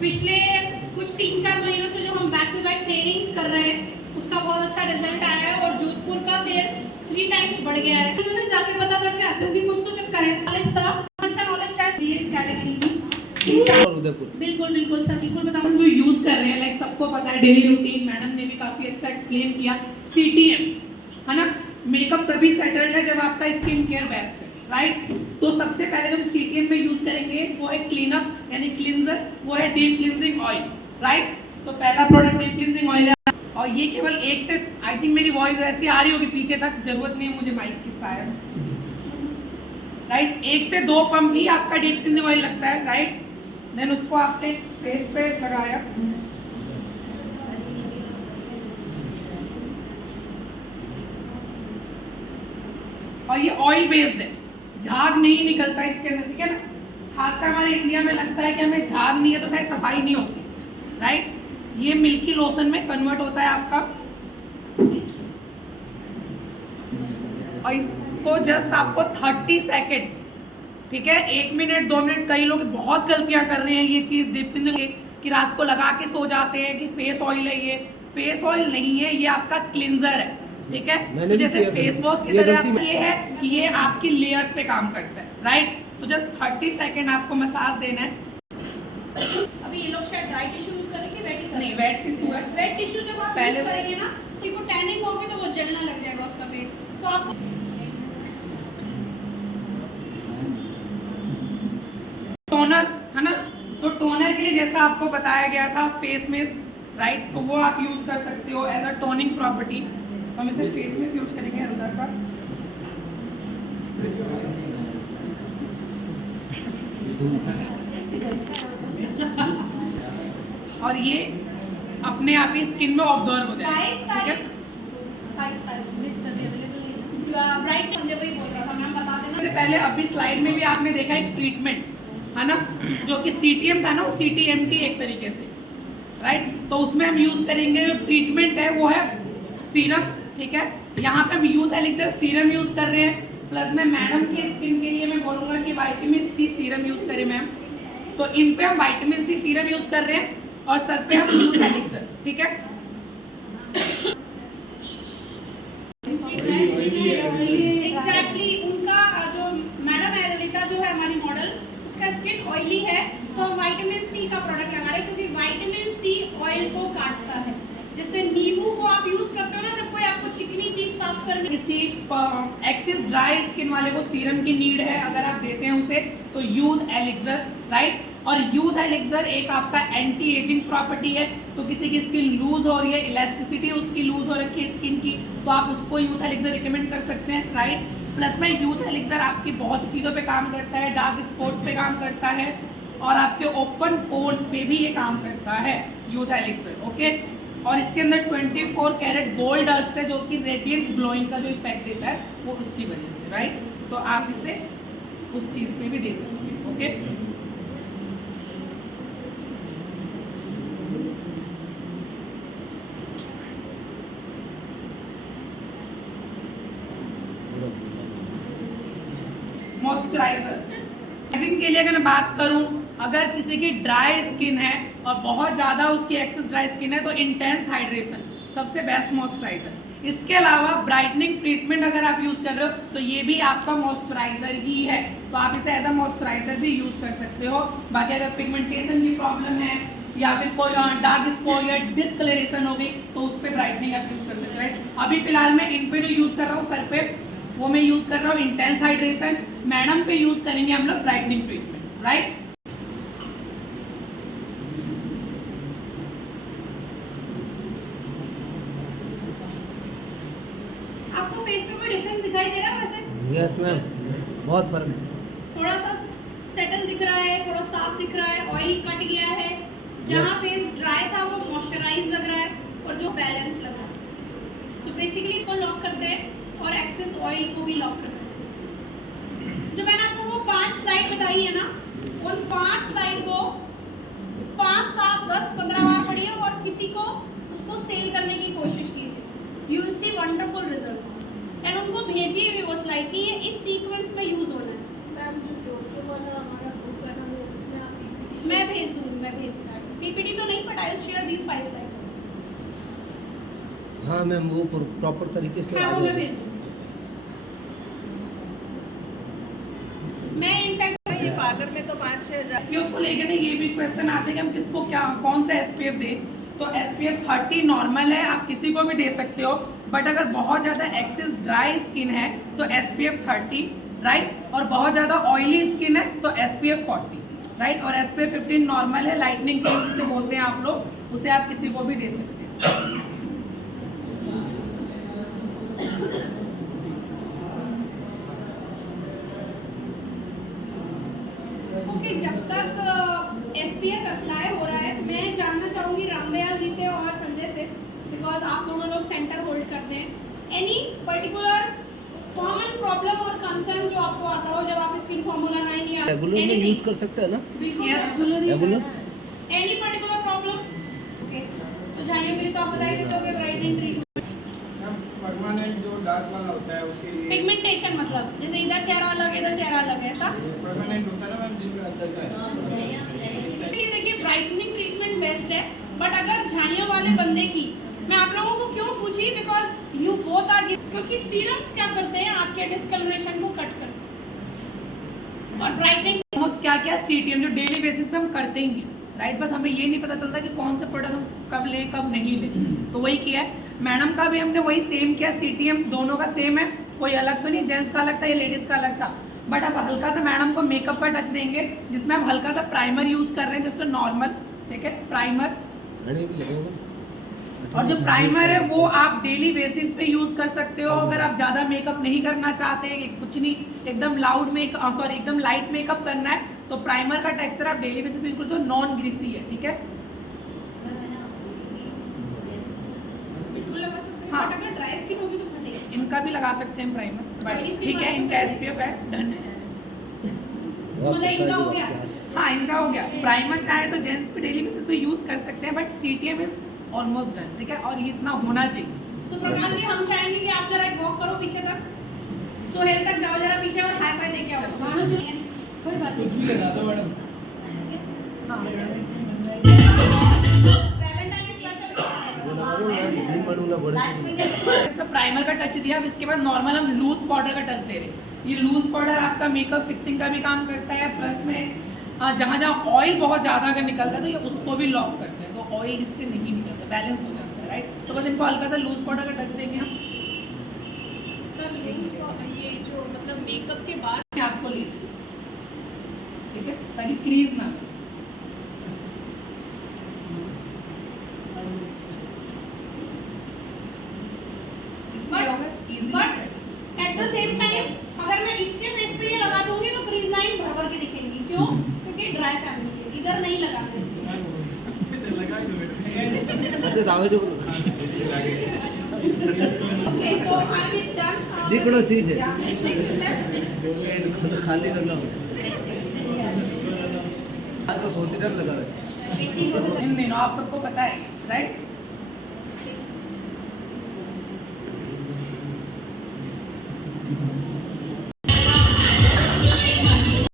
पिछले कुछ 3-4 महीनों से जो हम बैक टू बैक ट्रेनिंग्स कर रहे हैं उसका बहुत अच्छा रिजल्ट आया है और जोधपुर का सेल 3 टाइम्स बढ़ गया है। तो जाके पता करके आते हो कि कुछ तो चक्कर है। नॉलेज था, अच्छा नॉलेज शायद दिए इस कैटेगरी की। बिल्कुल बिल्कुल सर, बिल्कुल बताओ। जो यूज कर रहे हैं लाइक सबको पता है डेली रूटीन, मैडम ने भी काफी अच्छा एक्सप्लेन किया। सीटीएम है ना, मेकअप तभी सेटल्ड है जब आपका स्किन केयर बेस्ट है, राइट। तो सबसे पहले जब सीटीएम में यूज करेंगे वो है क्लीन अप यानी क्लींजर, वो है डीप क्लींजिंग ऑयल, राइट। तो पहला प्रोडक्ट डीप क्लींजिंग ऑयल है और ये केवल एक से, आई थिंक मेरी वॉइस ऐसी आ रही होगी पीछे तक, जरूरत नहीं है मुझे माइक की शायद, राइट। 1 से 2 पंप ही आपका डीप क्लींजिंग ऑयल लगता है, राइट। देन उसको आपने फेस पे लगाया, और ये ऑयल बेस्ड है, झाग नहीं निकलता इसके अंदर, ठीक है ना। खासकर हमारे इंडिया में लगता है कि हमें झाग नहीं है तो शायद सफाई नहीं होती, राइट। ये मिल्की लोशन में कन्वर्ट होता है आपका, और इसको जस्ट आपको 30 सेकेंड, ठीक है, 1 मिनट 2 मिनट, कई लोग बहुत गलतियां कर रहे हैं ये चीज डिप कि रात को लगा के सो जाते हैं कि फेस ऑयल है। ये फेस ऑयल नहीं है, ये आपका क्लिंजर है, ठीक है। तो जैसे फेस वॉश की तरह ये है कि ये आपकी लेयर्स पे काम करता है, राइट। तो जस्ट 30 सेकेंड आपको मसाज देना है। अभी ये लोग शायद ड्राई टिश्यू यूज करेंगे, वेट ही नहीं, वेट टिश्यू है। वेट टिश्यू जब आप पहले करेंगे ना तो वो टैनिंग होगी तो वो जलना लग जाएगा उसका फेस, तो आपको टोनर है ना, तो टोनर के लिए जैसा आपको बताया गया था फेस मिस्ट, राइट, तो वो आप यूज कर सकते हो एज अ टोनिंग प्रॉपर्टी। हम इसे फेस मिस्ट यूज करेंगे हल्का सा, और ये अपने आप ही स्किन में ऑब्जर्व हो जाएगा, ठीक है। ब्राइट वही बोल रहा था, मैं बता देना से पहले अभी स्लाइड में भी आपने देखा एक ट्रीटमेंट है ना, जो कि सीटीएम था ना, वो सीटीएमटी एक तरीके से, राइट। तो उसमें हम यूज करेंगे जो ट्रीटमेंट है वो है सीरम, ठीक है। यहाँ पे हम यूथ एलिक्सर सीरम यूज कर रहे हैं, प्लस में मैडम की स्किन के लिए मैं बोलूँगा कि विटामिन सी सीरम यूज करें मैम। तो इन पे हम विटामिन सी सीरम यूज कर रहे हैं और सर पे हम यूथ एलिक्सर, ठीक है। एग्जैक्टली उनका जो मैडम है ललिता जो है हमारी मॉडल, उसका स्किन ऑयली है तो हम विटामिन सी का प्रोडक्ट लगा रहे हैं क्योंकि विटामिन सी ऑयल को काटता है। जैसे नींबू को आप यूज करते हो ना जब कोई आपको चिकनी चीज साफ करने, किसी एक्सेस ड्राई स्किन वाले को सीरम की नीड है, अगर आप देते हैं उसे तो यूथ एलिक्सर, राइट। और यूथ एलिक्सर एक आपका एंटी एजिंग प्रॉपर्टी है, तो किसी की स्किन लूज हो रही है, इलास्टिसिटी उसकी लूज हो रखी है स्किन की, तो आप उसको यूथ एलिक्सर रिकमेंड कर सकते हैं, राइट। प्लस में यूथ एलिक्सर आपकी बहुत सी चीज़ों पे काम करता है, डार्क स्पॉट्स पे काम करता है और आपके ओपन पोर्स पे भी ये काम करता है यूथ एलिक्सर, ओके। और इसके अंदर 24 कैरेट गोल्ड डस्ट है जो कि रेडिएंट ग्लोइंग का जो इफेक्ट देता है वो उसकी वजह से, राइट। तो आप इसे उस चीज़ पे भी दे सकते हैं, ओके। मॉइस्चराइजर के लिए अगर मैं बात करूं, अगर किसी की ड्राई स्किन है और बहुत ज़्यादा उसकी एक्सेस ड्राई स्किन है तो इंटेंस हाइड्रेशन सबसे बेस्ट मॉइस्चराइजर। इसके अलावा ब्राइटनिंग ट्रीटमेंट अगर आप यूज़ कर रहे हो तो ये भी आपका मॉइस्चराइजर ही है, तो आप इसे एज अ मॉइस्चराइजर भी यूज़ कर सकते हो। बाकी अगर पिगमेंटेशन की प्रॉब्लम है या फिर कोई डार्क स्पॉट या डिस्कलरेशन हो गई तो उस पर ब्राइटनिंग आप यूज़ कर सकते हो। अभी फिलहाल मैं इन पे जो यूज़ कर रहा हूँ सर पे वो मैं यूज़ कर रहा हूँ इंटेंस हाइड्रेशन, मैडम पे यूज़ करेंगे हम लोग ब्राइटनिंग ट्रीटमेंट, राइट। आपको फेस में कोई डिफरेंस दिखाई दे रहा है वैसे? यस मैम, बहुत फर्क, थोड़ा सा सेटल दिख रहा है, थोड़ा साफ दिख रहा है, ऑयल कट गया है, जहाँ फेस ड्राई था वो मॉइस्चराइज लग रहा है और जो बैलेंस लग रहा है। सो बेसिकली इसको लॉक करते हैं और एक्सेस ऑयल को भी लॉक करते हैं। जो मैंने आपको वो 5 स्लाइड बताई है ना, उन 5 स्लाइड को 5, 7, 10, 15 बार पढ़िए और किसी को उसको सेल करने की कोशिश कीजिए। You will see wonderful results and उनको भेजिए भी वो स्लाइड कि ये इस सीक्वेंस में यूज होना है। मैम जो जोधपुर वाला हमारा ग्रुप है ना वो उसमें आप मैं भेज दूँगी, मैं भेज दूँगी। पीपीटी तो नहीं, but I will share these 5 slides. हाँ मैम, वो प्रॉपर तरीके से हाँ, आ वो मैं जाएगा। भेज दूँ। मैं इनफैक्ट ये पार्लर में तो 5-6 हज़ार एसपीएफ को लेकर ना ये भी क्वेश्चन आते हैं कि हम किसको क्या कौन सा एसपीएफ दें। तो एसपीएफ 30 नॉर्मल है, आप किसी को भी दे सकते हो, बट अगर बहुत ज़्यादा एक्सेस ड्राई स्किन है तो एसपीएफ 30, राइट, और बहुत ज़्यादा ऑयली स्किन है तो एसपीएफ 40, राइट, और एसपीएफ 15 नॉर्मल है, लाइटनिंग क्रीम जिसे बोलते हैं आप लोग, उसे आप किसी को भी दे सकते हैं। ओके, जब तक एसपीएफ अप्लाई हो रहा है, मैं जानना चाहूँगी रामदयाल जी से और संजय से, बिकॉज आप दोनों लोग सेंटर होल्ड करते हैं। एनी पर्टिकुलर कॉमन प्रॉब्लम और कंसर्न जो आपको आता हो जब आप स्किन फार्मूला 9 या रेगुलर में यूज कर सकते हैं ना? बिल्कुल Yes, regular. Any particular problem? Okay, तो झाइयों के लिए तो आप बता ही देते हो कि ब्राइटनिंग ट्रीटमेंट, परमानेंट जो डार्क वाला होता है उसके लिए पिगमेंटेशन, मतलब जैसे इधर चेहरा अलग है, इधर चेहरा अलग है, ऐसा। परमानेंट होता है ना मैम, जिसमें अंदर का ये देखिए ब्राइटनिंग ट्रीटमेंट बेस्ट है, बट अगर झाइयों वाले बंदे की, मैं आप लोगों को क्यों पूछी, बिकॉज यू बोथ आर, क्योंकि सीरम्स क्या करते हैं आपके डिस्कलरेशन को कट कर, और ब्राइटनिंग क्या क्या सीटीएम जो डेली बेसिस पे हम करते ही हैं, राइट, बस हमें ये नहीं पता चलता कि कौन सा प्रोडक्ट हम कब लें कब नहीं लें, तो वही किया है। मैडम का भी हमने वही सेम किया, सीटीएम दोनों का सेम है, कोई अलग तो नहीं, जेंट्स का अलग था या लेडीज़ का अलग था, बट अब हल्का सा मैडम को मेकअप का टच देंगे जिसमें हम हल्का सा प्राइमर यूज़ कर रहे हैं, जस्ट नॉर्मल, ठीक है, प्राइमर। घड़ी भी लगेगा। और जो प्राइमर है वो आप डेली बेसिस पे यूज़ कर सकते हो, अगर आप ज़्यादा मेकअप नहीं करना चाहते, कुछ नहीं, एकदम लाउड मेकअप, सॉरी एकदम लाइट मेकअप करना है, तो प्राइमर का टेक्सचर आप डेली बेसिस पे यूज करते हो, नॉन ग्रीसी है, ठीक है। बिल्कुल लगा सकते हैं, हाँ। बट अगर ड्राई स्किन होगी तो फटेगी। इनका भी लगा सकते हैं प्राइमर, बट ठीक है, इनका एसपीएफ है, डन है। मतलब इनका हो गया। हाँ, इनका हो गया। प्राइमर चाहे तो जेंट्स पे डेली बेसिस पे यूज़ कर सकते हैं, but CTM is almost done, ठीक है, और ये इतना होना चाहिए। सो प्रकाश जी, हम चाहेंगे कि आप जरा एक वॉक करो पीछे तक, सोहेल तक जाओ जरा पीछे और हाई फाई देके आओ। कोई बात कुछ भी लगा दो मैडम। प्राइमर का टच दिया, अब इसके बाद नॉर्मल हम लूज पाउडर का टच दे रहे हैं। ये लूज पाउडर आपका मेकअप फिक्सिंग का भी काम करता है, प्लस में जहाँ जहाँ ऑयल बहुत ज़्यादा अगर निकलता है तो ये उसको भी लॉक करता है, तो ऑयल इससे नहीं निकलता, बैलेंस हो जाता है, राइट। तो बस इनको हल्का सा लूज पाउडर का टच देंगे हम, सर ये जो मतलब मेकअप के बाद आपको ले, ठीक है, ताकि क्रीज ना लगे। इससे क्या होगा, but easily at the same time अगर मैं इसके फेस पे ये लगा दूंगी तो क्रीज लाइन भर भर के दिखेंगी, क्यों? क्योंकि ड्राई फैमिली है, इधर नहीं लगाना चाहिए। लगा ही दो मैडम। अरे दावे तो okay, so I will done. देखो चीज है। है खाली करना हो आज तो सोती डर लगा है। इन दिनों आप सबको पता है, राइट,